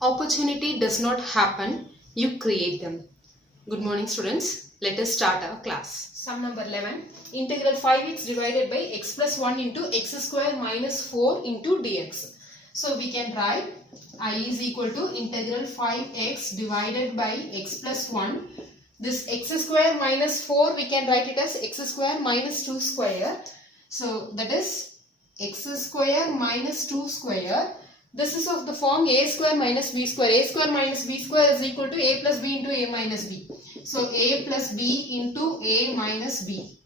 Opportunity does not happen, you create them. Good morning students. Let us start our class. Sum number 11. Integral 5x divided by x plus 1 into x square minus 4 into dx. So we can write I is equal to integral 5x divided by x plus 1. This x square minus 4 we can write it as x square minus 2 square. So that is x square minus 2 square. This is of the form a square minus b square. A square minus b square is equal to a plus b into a minus b. So a plus b into a minus b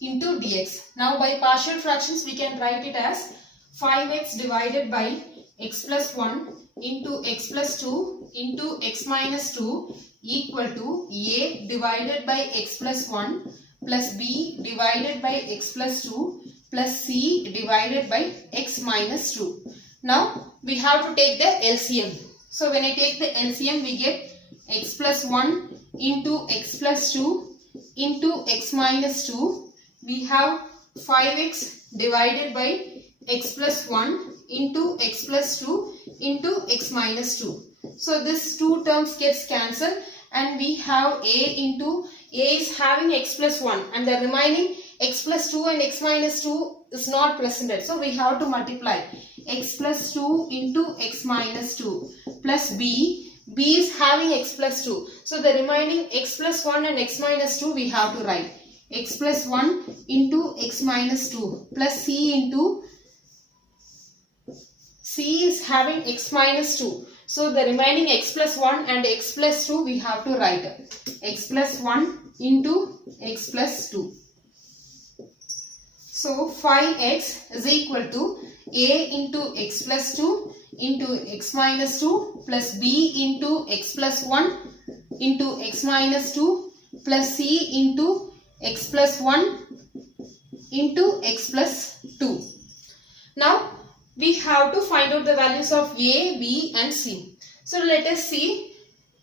into dx. Now by partial fractions we can write it as 5x divided by x plus 1 into x plus 2 into x minus 2 equal to a divided by x plus 1 plus b divided by x plus 2 plus c divided by x minus 2. Now we have to take the LCM. So when I take the LCM we get x plus 1 into x plus 2 into x minus 2. We have 5x divided by x plus 1 into x plus 2 into x minus 2. So this two terms gets cancelled and we have a into a is having x plus 1 and the remaining x plus 2 and x minus 2 is not presented. So we have to multiply x plus 2 into x minus 2 plus b. B is having x plus 2. So the remaining x plus 1 and x minus 2 we have to write. X plus 1 into x minus 2 plus c into c is having x minus 2. So the remaining x plus 1 and x plus 2 we have to write. X plus 1 into x plus 2. So 5x is equal to a into x plus 2 into x minus 2 plus b into x plus 1 into x minus 2 plus c into x plus 1 into x plus 2. Now we have to find out the values of a, b and c. So let us see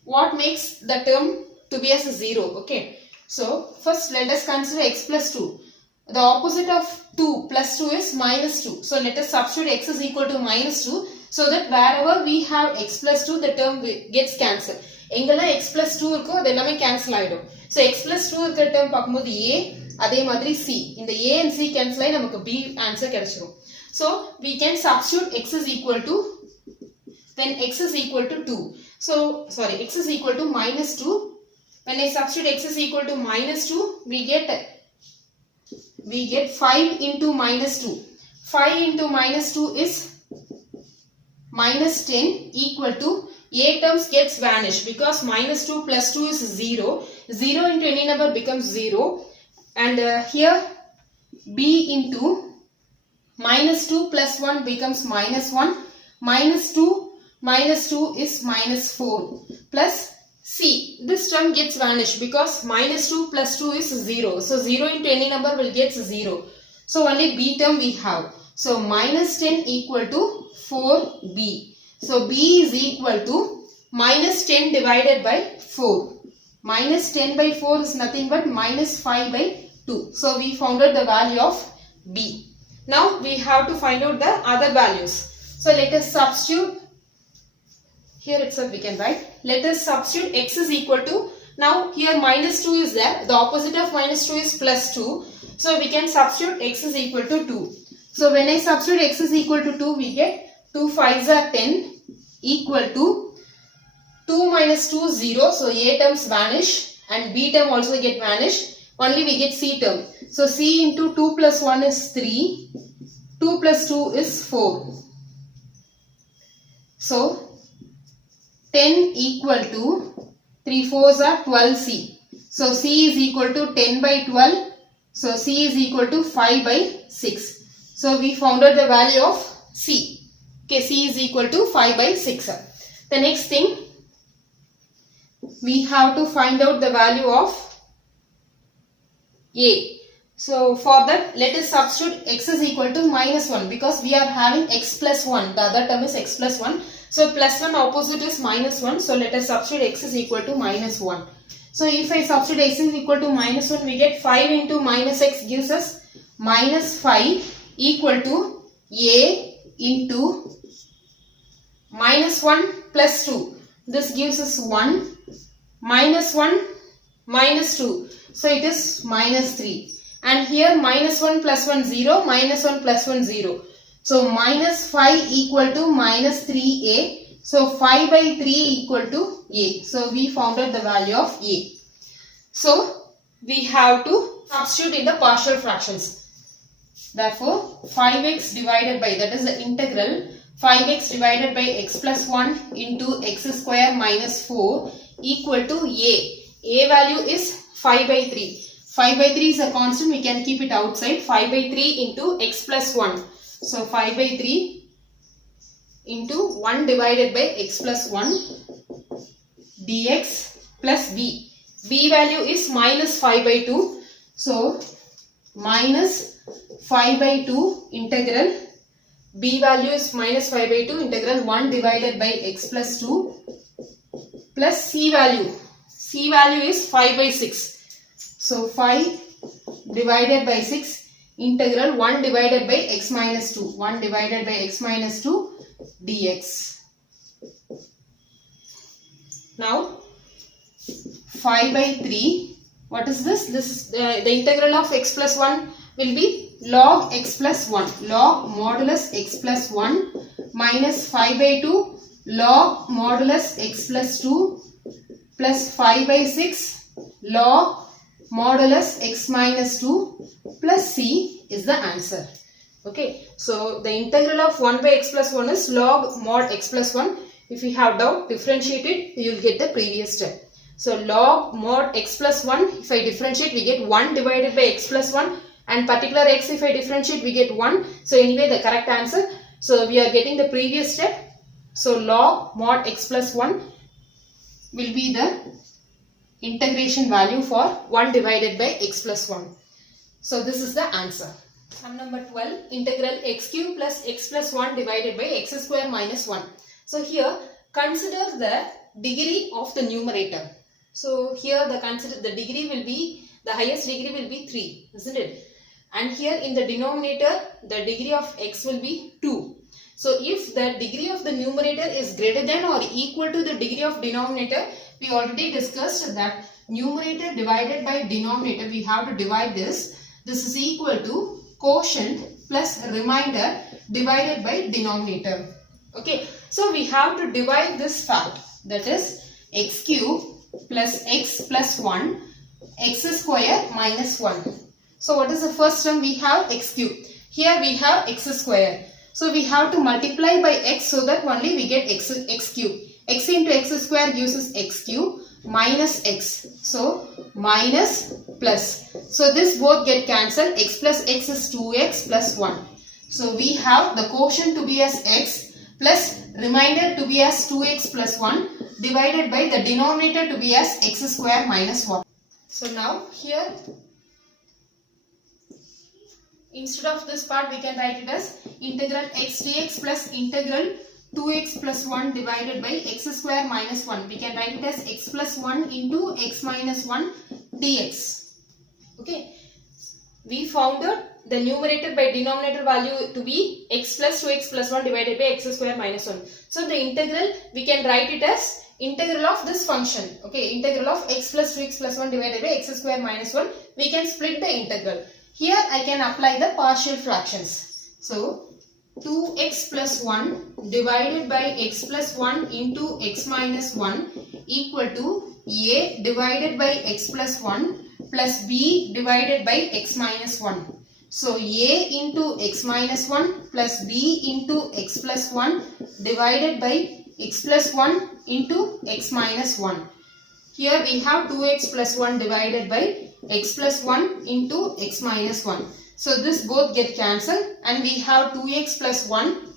what makes the term to be as 0. Okay. So first let us consider x plus 2. The opposite of 2 plus 2 is minus 2. So let us substitute x is equal to minus 2 so that wherever we have x plus 2 the term gets cancelled. எங்கெல்லாம் x plus 2 இருக்கோ அது எல்லாமே cancel ஆயிடும். So x plus 2 இருக்கிற term பார்க்கும்போது a அதே மாதிரி c. இந்த a and c cancel ஆகி நமக்கு b answer கிடைச்சிரும். So we can substitute x is equal to when x is equal to 2. So sorry x is equal to minus 2. When I substitute x is equal to minus 2 we get 5 into minus 2. 5 into minus 2 is minus 10 equal to a terms gets vanished because minus 2 plus 2 is 0. 0 into any number becomes 0 and here b into minus 2 plus 1 becomes minus 1. Minus 2 is minus 4 plus c. This term gets vanished because minus 2 plus 2 is 0. So 0 into any number will get 0. So only b term we have. So minus 10 equal to 4b. So b is equal to minus 10 divided by 4. Minus 10 by 4 is nothing but minus 5 by 2. So we found out the value of b. Now we have to find out the other values. So let us substitute. Here itself we can write. Let us substitute x is equal to. Now here minus 2 is there. The opposite of minus 2 is plus 2. So we can substitute x is equal to 2. So when I substitute x is equal to 2 we get 2 5s are 10 equal to 2 minus 2 0. So a terms vanish and b term also get vanished. Only we get c term. So c into 2 plus 1 is 3. 2 plus 2 is 4. So 10 equal to 3 4s are 12c. So c is equal to 10 by 12. So c is equal to 5 by 6. So we found out the value of c. Okay, c is equal to 5 by 6. The next thing we have to find out the value of a. So for that let us substitute x is equal to minus 1 because we are having x plus 1. The other term is x plus 1. So plus 1 opposite is minus 1. So let us substitute x is equal to minus 1. So if I substitute x is equal to minus 1 we get 5 into minus x gives us minus 5 equal to a into minus 1 plus 2. This gives us 1, minus 1, minus 2. So it is minus 3. And here minus 1 plus 1, 0, minus 1 plus 1, 0. So minus 5 equal to minus 3a. So 5 by 3 equal to a. So we found out the value of a. So we have to substitute in the partial fractions. Therefore 5x divided by, that is the integral, 5x divided by x plus 1 into x square minus 4 equal to a. A value is 5 by 3. 5 by 3 is a constant, we can keep it outside. 5 by 3 into x plus 1. So 5 by 3 into 1 divided by x plus 1 dx plus b. B value is minus 5 by 2. So minus 5 by 2 integral, b value is minus 5 by 2 integral 1 divided by x plus 2 plus c value. C value is 5 by 6. So 5 divided by 6 integral 1 divided by x minus 2. 1 divided by x minus 2 dx. Now 5 by 3. What is this? This is the integral of x plus 1 will be log x plus 1. Log modulus x plus 1 minus 5 by 2 log modulus x plus 2 plus 5 by 6 log modulus x minus 2 plus c is the answer. Okay, so the integral of 1 by x plus 1 is log mod x plus 1. If you have doubt, differentiate it, you will get the previous step. So log mod x plus 1, if I differentiate, we get 1 divided by x plus 1, and particular x, if I differentiate, we get 1. So anyway, the correct answer. So we are getting the previous step. So log mod x plus 1 will be the integration value for 1 divided by x plus 1. So this is the answer. Sum number 12, integral x cube plus x plus 1 divided by x square minus 1. So here consider the degree of the numerator. So here the degree will be, the highest degree will be 3, isn't it? And here in the denominator, the degree of x will be 2. So if the degree of the numerator is greater than or equal to the degree of denominator, we already discussed that numerator divided by denominator, we have to divide this. This is equal to quotient plus remainder divided by denominator. Okay, so we have to divide this fact, that is x cube plus x plus 1 x square minus 1. So what is the first term? We have x cube. Here we have x square. So we have to multiply by x so that only we get x cube. X into x square gives us x cube minus x. So minus plus. So this both get cancelled. X plus x is 2x plus 1. So we have the quotient to be as x plus remainder to be as 2x plus 1 divided by the denominator to be as x square minus 1. So now here, instead of this part, we can write it as integral x dx plus integral 2x plus 1 divided by x square minus 1. We can write it as x plus 1 into x minus 1 dx. Okay. We found out the numerator by denominator value to be x plus 2x plus 1 divided by x square minus 1. So the integral, we can write it as integral of this function. Okay, integral of x plus 2x plus 1 divided by x square minus 1. We can split the integral. Here I can apply the partial fractions. So 2x plus 1 divided by x plus 1 into x minus 1 equal to a divided by x plus 1 plus b divided by x minus 1. So a into x minus 1 plus b into x plus 1 divided by x plus 1 into x minus 1. Here we have 2x plus 1 divided by x plus 1 into x minus 1. So this both get cancelled and we have 2x plus 1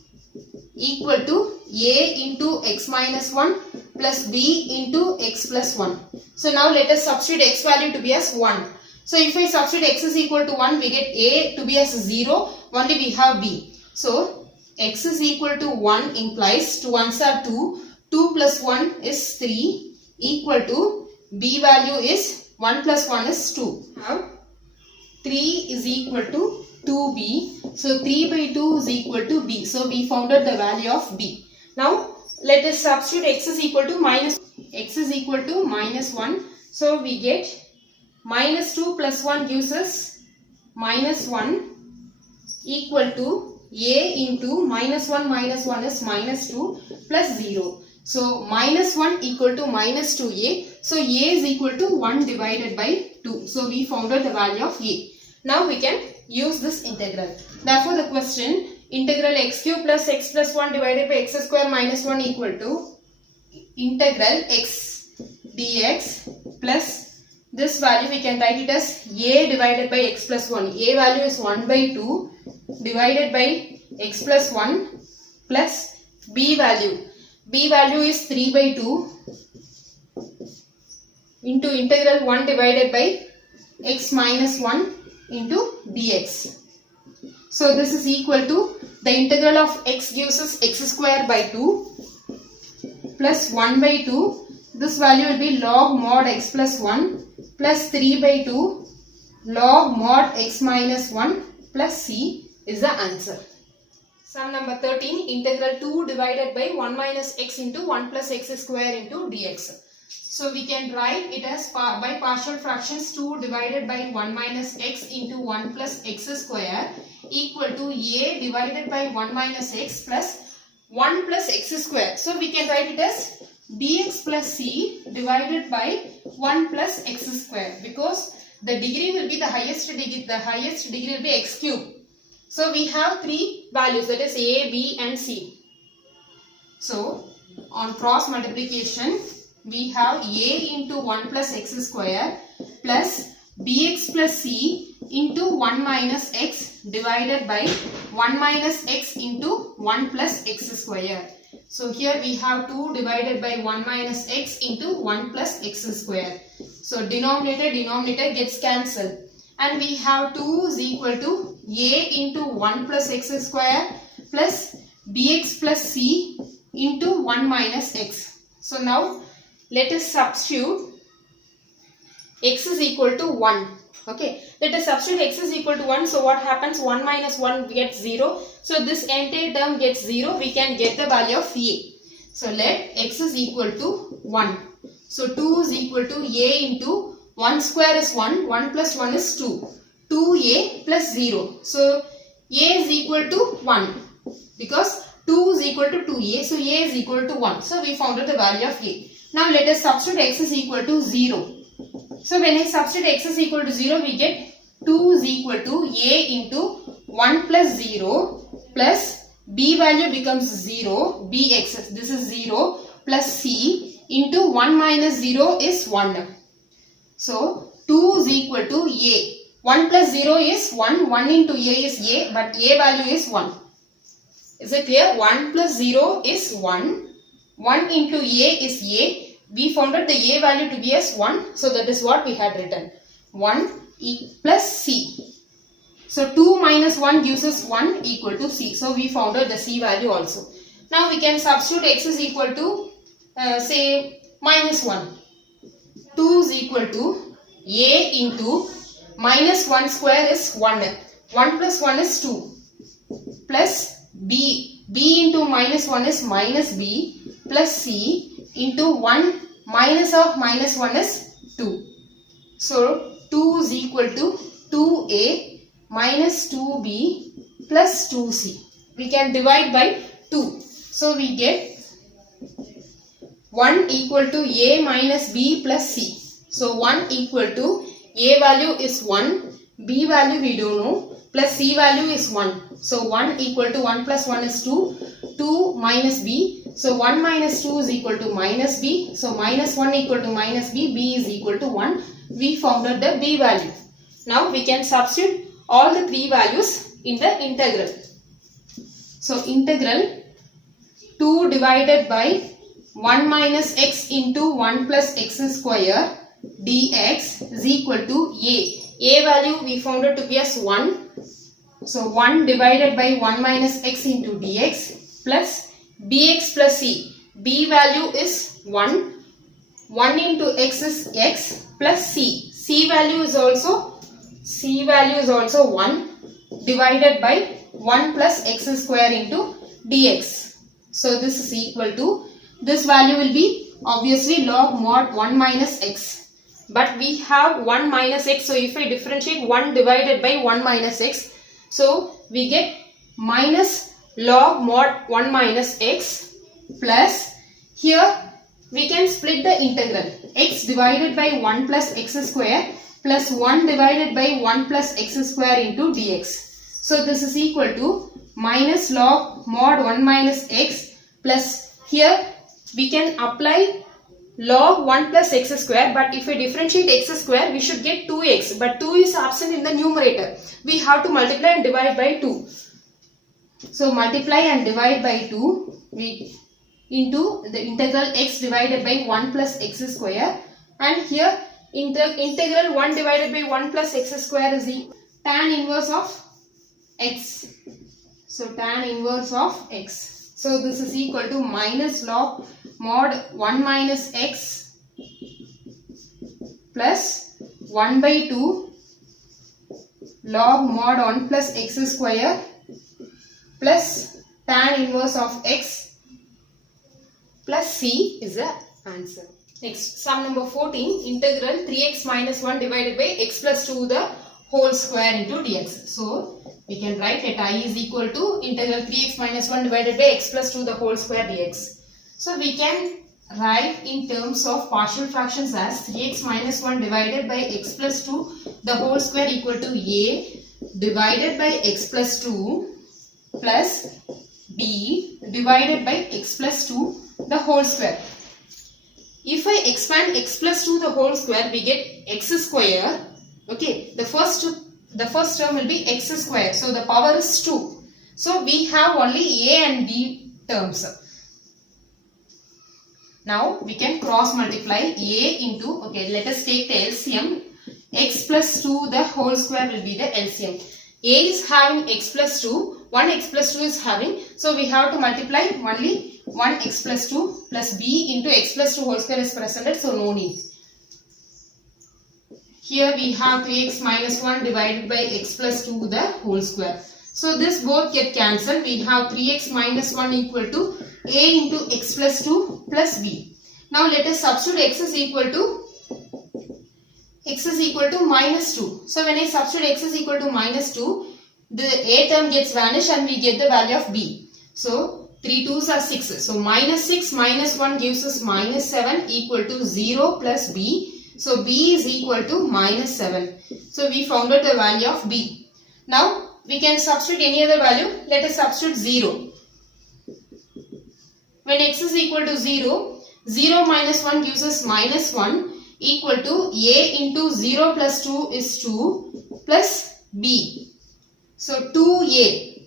equal to a into x minus 1 plus b into x plus 1. So now let us substitute x value to be as 1. So if I substitute x is equal to 1, we get a to be as 0, only we have b. So x is equal to 1 implies 2 ones are 2, 2 plus 1 is 3 equal to b value is 1 plus 1 is 2. Now 3 is equal to 2b. So 3 by 2 is equal to b. So we found out the value of b. Now Let us substitute x is equal to minus 1. So we get minus 2 plus 1 gives us minus 1 equal to a into minus 1 is minus 2 plus 0. So minus 1 equal to minus 2a. So a is equal to 1 divided by 2. So we found out the value of a. Now we can use this integral. Therefore the question, integral x cube plus x plus 1 divided by x square minus 1 equal to integral x dx plus this value we can write it as a divided by x plus 1. A value is 1 by 2 divided by x plus 1 plus b value. B value is 3 by 2 into integral 1 divided by x minus 1 into dx. So this is equal to the integral of x gives us x square by 2 plus 1 by 2. This value will be log mod x plus 1 plus 3 by 2 log mod x minus 1 plus c is the answer. Sum number 13, integral 2 divided by 1 minus x into 1 plus x square into dx. So we can write it as by partial fractions 2 divided by 1 minus x into 1 plus x square equal to a divided by 1 minus x plus 1 plus x square. So we can write it as bx plus c divided by 1 plus x square, because the degree will be the highest degree will be x cube. So we have three values, that is a, b and c. So on cross multiplication we have a into 1 plus x square plus bx plus c into 1 minus x divided by 1 minus x into 1 plus x square. So here we have 2 divided by 1 minus x into 1 plus x square. So denominator gets cancelled. And we have 2 is equal to a into 1 plus x square plus bx plus c into 1 minus x. So now let us substitute x is equal to 1. Okay, let us substitute x is equal to 1. So what happens? 1 minus 1 gets 0. So this entire term gets 0. We can get the value of a. So let x is equal to 1. So 2 is equal to a into 1 square is 1. 1 plus 1 is 2. 2a plus 0. So a is equal to 1. Because 2 is equal to 2a. So a is equal to 1. So we found out the value of a. Now let us substitute x is equal to 0. So when I substitute x is equal to 0, we get 2 is equal to a into 1 plus 0 plus b value becomes 0, bx, this is 0 plus c into 1 minus 0 is 1. So 2 is equal to a. 1 plus 0 is 1, 1 into a is a, but a value is 1. Is it clear? 1 plus 0 is 1. 1 into a is a. We found out the a value to be as 1. So that is what we had written. 1 plus c. So 2 minus 1 gives us 1 equal to c. So we found out the c value also. Now we can substitute x is equal to say minus 1. 2 is equal to a into minus 1 square is 1. 1 plus 1 is 2. Plus b. b into minus 1 is minus b plus c into 1 minus of minus 1 is 2. So 2 is equal to 2a minus 2b plus 2c. We can divide by 2. So we get 1 equal to a minus b plus c. So 1 equal to a value is 1, b value we don't know, plus c value is 1. So 1 equal to 1 plus 1 is 2, 2 minus b. So 1 minus 2 is equal to minus b. So minus 1 equal to minus b, b is equal to 1. We found out the b value. Now we can substitute all the three values in the integral. So integral 2 divided by 1 minus x into 1 plus x square dx is equal to a. A value we found out to be as 1. So 1 divided by 1 minus x into dx plus bx plus c. B value is 1. 1 into x is x plus c. C value is also 1 divided by 1 plus x square into dx. So this is equal to this value will be obviously log mod 1 minus x. But we have 1 minus x, so if I differentiate 1 divided by 1 minus x, so we get minus log mod 1 minus x plus, here we can split the integral, x divided by 1 plus x square plus 1 divided by 1 plus x square into dx. So this is equal to minus log mod 1 minus x plus, here we can apply log 1 plus x square, but if I differentiate x square we should get 2x, but 2 is absent in the numerator. We have to multiply and divide by 2. So multiply and divide by 2 into the integral x divided by 1 plus x square, and here integral 1 divided by 1 plus x square is the tan inverse of x. So tan inverse of x. So this is equal to minus log mod 1 minus x plus 1 by 2 log mod 1 plus x square plus tan inverse of x plus C is the answer. Next, sum number 14, integral 3x minus 1 divided by x plus 2 the whole square into dx. So we can write that I is equal to integral 3x minus 1 divided by x plus 2 the whole square dx. So we can write in terms of partial fractions as 3x minus 1 divided by x plus 2 the whole square equal to a divided by x plus 2 plus b divided by x plus 2 the whole square. If I expand x plus 2 the whole square, we get x square. Okay, the first term will be x square. So the power is 2. So we have only a and b terms. Now we can cross multiply a into, okay, let us take the LCM. X plus 2 the whole square will be the LCM. A is having x plus 2, 1 x plus 2 is having, so we have to multiply only 1 x plus 2 plus b into x plus 2 whole square is presented, so no need. Here we have 3x minus 1 divided by x plus 2 the whole square. So this both get cancelled. We have 3x minus 1 equal to a into x plus 2 plus b. Now let us substitute x is equal to minus 2. So when I substitute x is equal to minus 2, the a term gets vanished and we get the value of b. So 3 2s are 6. So minus 6 minus 1 gives us minus 7 equal to 0 plus b. So b is equal to minus 7. So we found out the value of b. Now we can substitute any other value. Let us substitute 0. When x is equal to 0, 0 minus 1 gives us minus 1 equal to a into 0 plus 2 is 2 plus b. So 2a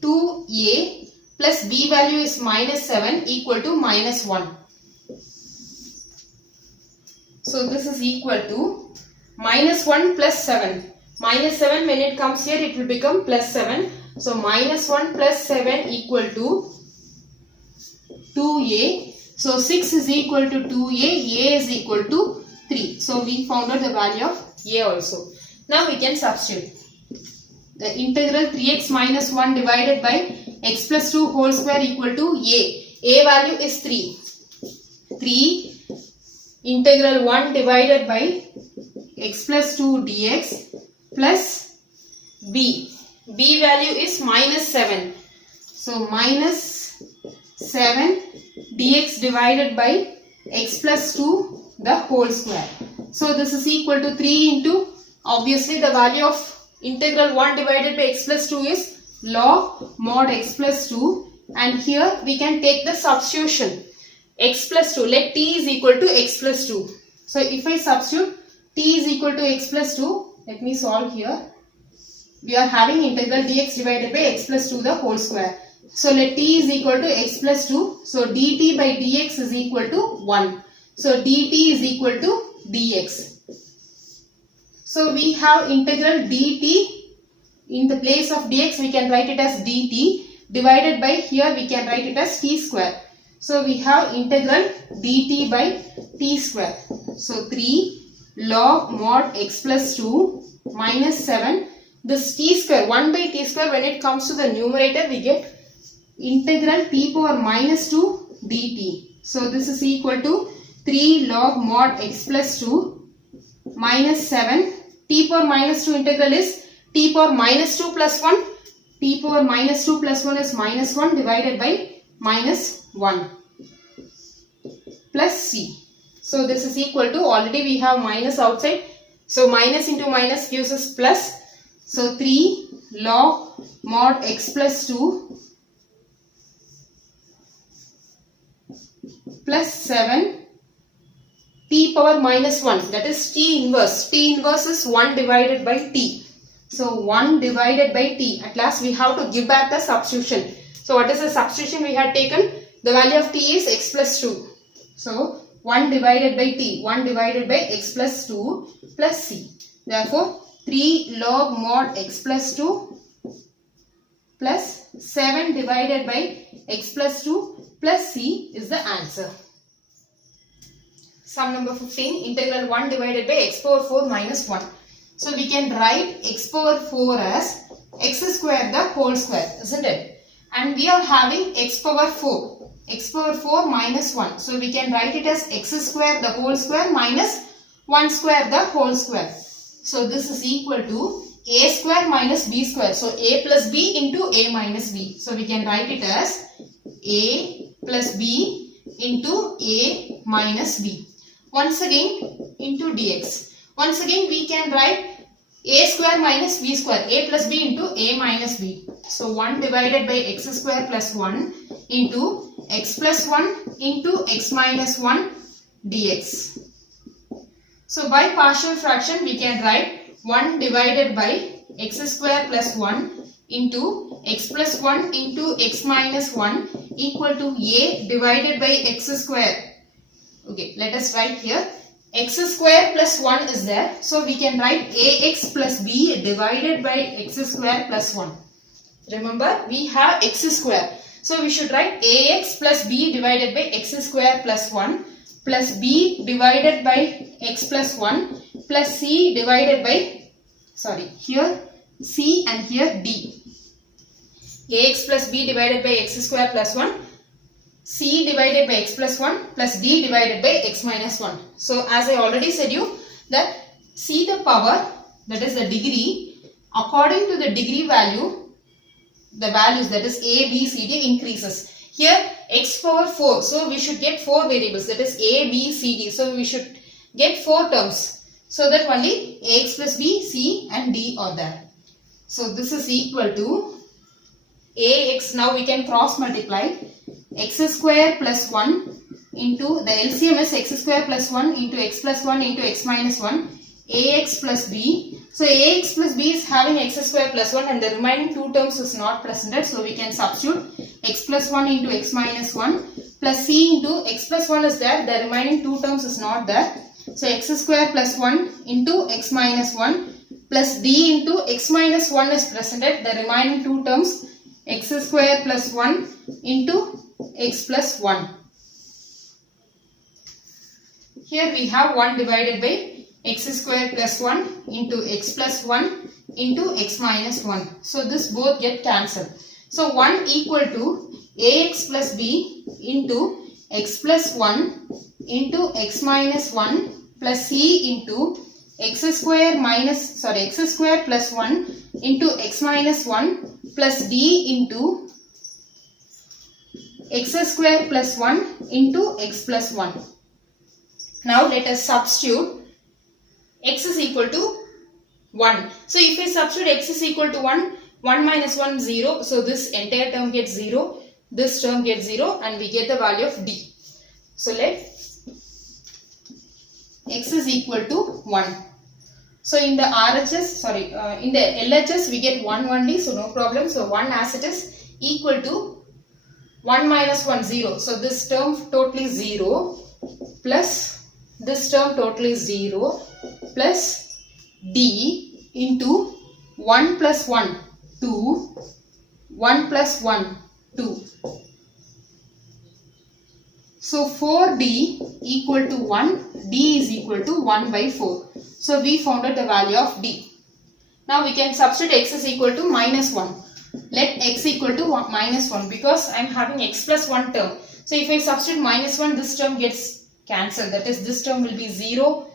plus b value is minus 7 equal to minus 1. So this is equal to minus 1 plus 7. Minus 7 when it comes here it will become plus 7. So minus 1 plus 7 equal to 2a. So 6 is equal to 2a, a is equal to 3. So we found out the value of a also. Now we can substitute. The integral 3x minus 1 divided by x plus 2 whole square equal to a. A value is 3. 3 integral 1 divided by x plus 2 dx plus b. B value is minus 7. So minus 7 dx divided by x plus 2 the whole square. So this is equal to 3 into, obviously the value of integral 1 divided by x plus 2 is log mod x plus 2, and here we can take the substitution x plus 2. Let t is equal to x plus 2. So if I substitute t is equal to x plus 2, let me solve here. We are having integral dx divided by x plus 2 the whole square. So let t is equal to x plus 2. So dt by dx is equal to 1. So dt is equal to dx. So we have integral dt. In the place of dx we can write it as dt divided by, here we can write it as t square. So we have integral dt by t square. So 3 log mod x plus 2 minus 7. This t square, 1 by t square, when it comes to the numerator we get integral t power minus 2 dt. So this is equal to 3 log mod x plus 2 minus 7. T power minus 2 integral is t power minus 2 plus 1. T power minus 2 plus 1 is minus 1 divided by minus 1 plus c. So this is equal to, already we have minus outside. So minus into minus gives us plus. So 3 log mod x plus 2 plus 7 t power minus 1, that is t inverse. T inverse is 1 divided by t. So 1 divided by t. At last we have to give back the substitution. So what is the substitution we had taken? The value of t is x plus 2. So 1 divided by t. 1 divided by x plus 2 plus c. Therefore 3 log mod x plus 2 plus 7 divided by x plus 2 plus c is the answer. Sum number 15, integral 1 divided by x power 4 minus 1. So we can write x power 4 as x square the whole square, isn't it? And we are having x power 4. X power 4 minus 1. So we can write it as x square the whole square minus 1 square the whole square. So this is equal to a square minus b square. So a plus b into a minus b. So we can write it as a plus b into a minus b. Once again into dx. Once again we can write a square minus b square. A plus b into a minus b. So 1 divided by x square plus 1 into x plus 1 into x minus 1 dx. So by partial fraction we can write 1 divided by x square plus 1 into x plus 1 into x minus 1 equal to a divided by x square. Okay, let us write here x square plus 1 is there. So we can write ax plus b divided by x square plus 1. Remember we have x square. So we should write ax plus b divided by x square plus 1 plus b divided by x plus 1 plus c divided by, here c and here d. Ax plus b divided by x square plus 1, c divided by x plus 1 plus d divided by x minus 1. So as I already said you that see the power, that is the degree, according to the degree value, the values that is a, b, c, d increases. Here x power 4, so we should get 4 variables, that is a, b, c, d. So we should get 4 terms, so that only ax plus b, c and d are there. So this is equal to ax, now we can cross multiply, x square plus 1 into, the LCM is x square plus 1 into x plus 1 into x minus 1, ax plus b. So ax plus b is having x square plus 1 and the remaining 2 terms is not presented. So we can substitute x plus 1 into x minus 1 plus c into x plus 1 is there, the remaining 2 terms is not there. So x square plus 1 into x minus 1 plus d into x minus 1 is presented, the remaining 2 terms x square plus 1 into x plus 1. Here we have 1 divided by x square plus 1 into x plus 1 into x minus 1. So this both get cancelled. So 1 equal to ax plus b into x plus 1 into x minus 1 plus c into x square plus 1 into x minus 1 plus d into x square plus 1 into x plus 1. Now let us substitute x is equal to 1. So if we substitute x is equal to 1, 1 minus 1 0. So this entire term gets 0, this term gets 0 and we get the value of d. So let x is equal to 1. So in the in the LHS we get 1 1d, so no problem. So 1 as it is equal to 1 minus 1 0. So this term totally 0 plus this term totally 0 plus d into 1 plus 1 2, 1 plus 1 2. So 4d equal to 1, d is equal to 1 by 4. So we found out the value of d. Now we can substitute x is equal to minus 1. Let x equal to minus 1 because I am having x plus 1 term. So if I substitute minus 1, this term gets cancelled. That is, this term will be 0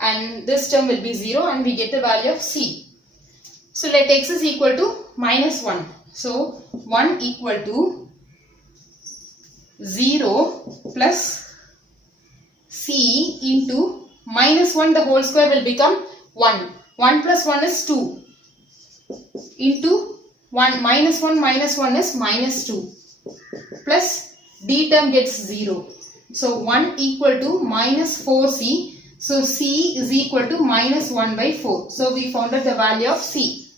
and this term will be 0 and we get the value of C. So let x is equal to minus 1. So 1 equal to 0 plus C into minus 1, the whole square will become 1. 1 plus 1 is 2 into 1 minus 1 is minus 2 plus D term gets 0. So 1 equal to minus 4C. So C is equal to minus 1 by 4. So we found out the value of C.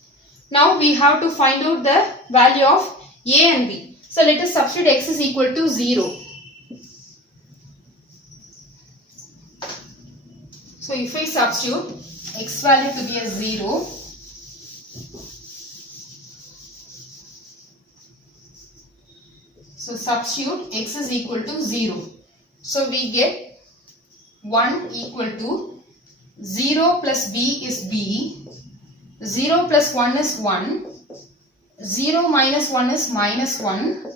Now we have to find out the value of A and B. So let us substitute x is equal to 0. So if I substitute x value to be as 0, so substitute x is equal to 0. So we get 1 equal to 0 plus b is b, 0 plus 1 is 1, 0 minus 1 is minus 1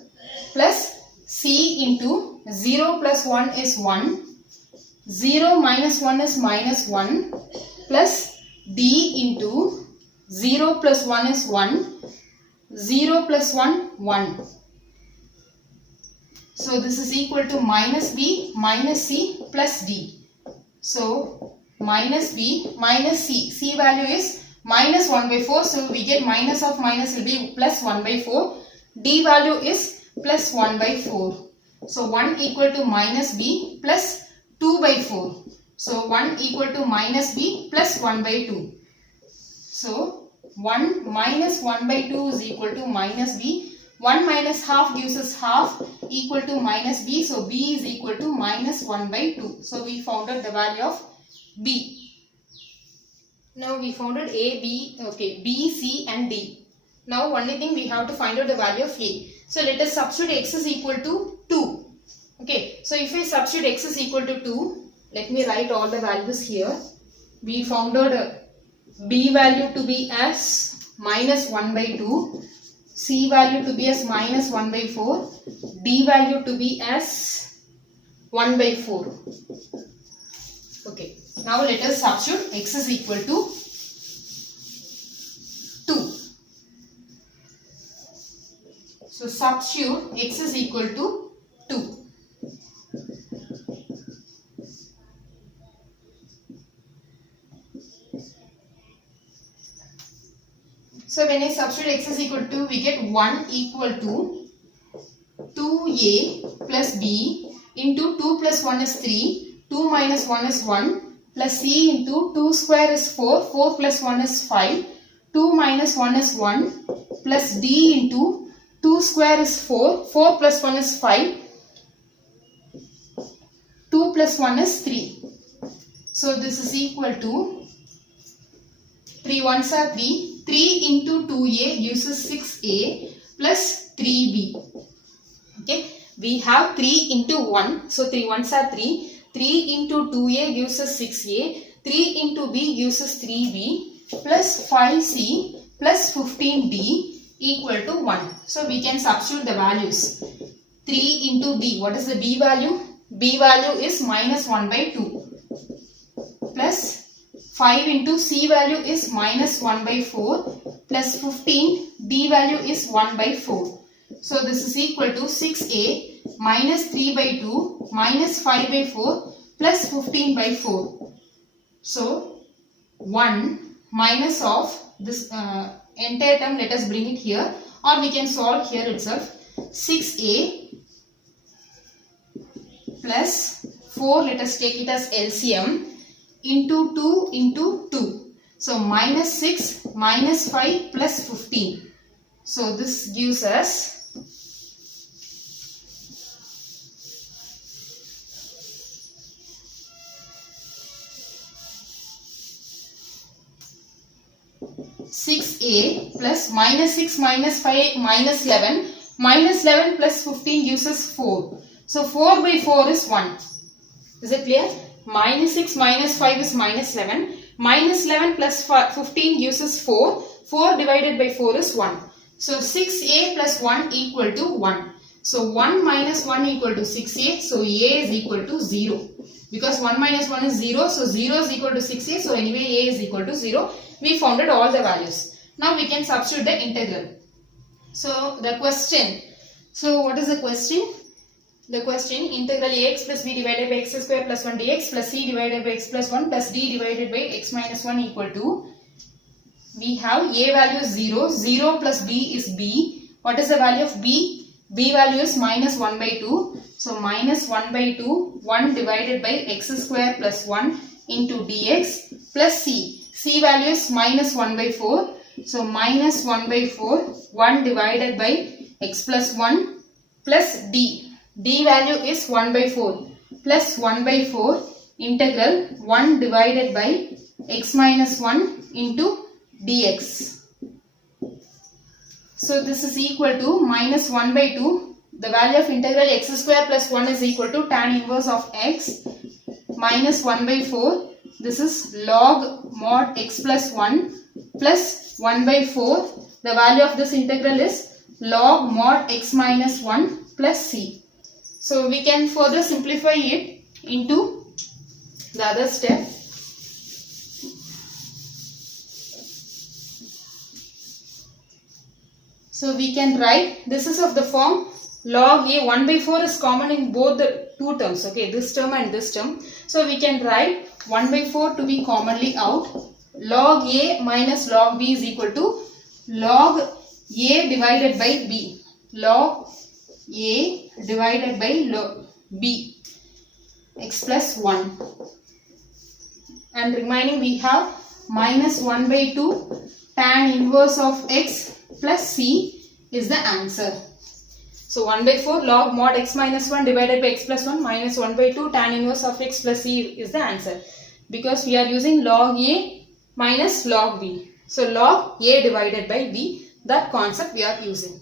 plus c into 0 plus 1 is 1, 0 minus 1 is minus 1 plus d into 0 plus 1 is 1, 0 plus 1, 1. So this is equal to minus b minus c plus d. So minus b minus c. C value is minus 1 by 4. So we get minus of minus will be plus 1 by 4. D value is plus 1 by 4. So 1 equal to minus b plus 2 by 4. So 1 equal to minus b plus 1 by 2. So 1 minus 1 by 2 is equal to minus b. 1 minus half gives us half equal to minus b. So b is equal to minus 1 by 2. So we found out the value of b. Now we found out a, b, okay, b, c and d. Now only thing we have to find out the value of a. So let us substitute x is equal to 2. Okay, so if I substitute x is equal to 2, let me write all the values here. We found out b value to be as minus 1 by 2. C value to be as minus 1 by 4. D value to be as 1 by 4. Okay. Now let us substitute x is equal to 2. So substitute x is equal to 2. So when I substitute x is equal to, we get 1 equal to 2a plus b into 2 plus 1 is 3, 2 minus 1 is 1 plus c into 2 square is 4, 4 plus 1 is 5, 2 minus 1 is 1 plus d into 2 square is 4, 4 plus 1 is 5, 2 plus 1 is 3. So this is equal to 3 ones are 3. 3 into 2a gives us 6a plus 3b. Okay, we have 3 into 1. So 3 ones are 3. 3 into 2a gives us 6a. 3 into b gives us 3b plus 5c plus 15d equal to 1. So we can substitute the values. 3 into b. What is the b value? B value is minus 1 by 2 plus 5 into c value is minus 1 by 4 plus 15 d value is 1 by 4. So this is equal to 6a minus 3 by 2 minus 5 by 4 plus 15 by 4. So 1 minus of this entire term, let us bring it here, or we can solve here itself. 6a plus 4, let us take it as LCM, into 2 into 2. So minus 6 minus 5 plus 15. So this gives us 6a plus minus 6 minus 5 minus 11. Minus 11 plus 15 gives us 4. So 4 by 4 is 1. Is it clear? Minus 6 minus 5 is minus 11. Minus 11 plus 15 gives us 4. 4 divided by 4 is 1. So 6a plus 1 equal to 1. So 1 minus 1 equal to 6a. So a is equal to 0. Because 1 minus 1 is 0. So 0 is equal to 6a. So anyway a is equal to 0. We founded all the values. Now we can substitute the integral. So the question. So what is the question? The question, integral ax plus b divided by x square plus 1 dx plus c divided by x plus 1 plus d divided by x minus 1 equal to, we have a value is 0, 0 plus b is b. What is the value of b? B value is minus 1 by 2. So minus 1 by 2, 1 divided by x square plus 1 into dx plus c. C value is minus 1 by 4. So minus 1 by 4, 1 divided by x plus 1 plus d. D value is 1 by 4 plus 1 by 4 integral 1 divided by x minus 1 into dx. So this is equal to minus 1 by 2. The value of integral x square plus 1 is equal to tan inverse of x minus 1 by 4. This is log mod x plus 1 plus 1 by 4. The value of this integral is log mod x minus 1 plus c. So we can further simplify it into the other step. So we can write, this is of the form log a, 1 by 4 is common in both the two terms, okay, this term and this term. So we can write 1 by 4 to be commonly out. Log a minus log b is equal to log a divided by b. Log a divided by log b, x plus 1. And remaining we have minus 1 by 2 tan inverse of x plus c is the answer. So 1 by 4 log mod x minus 1 divided by x plus 1 minus 1 by 2 tan inverse of x plus c is the answer. Because we are using log a minus log b. So log a divided by b, that concept we are using.